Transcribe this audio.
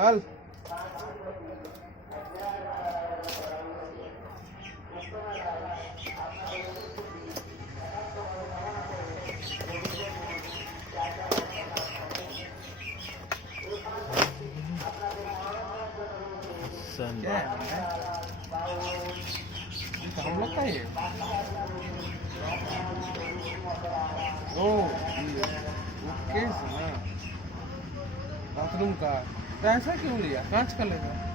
चल क्या है हम लोग का ही है ओ ओके बाथरूम का तो ऐसा क्यों लिया कांच का लेगा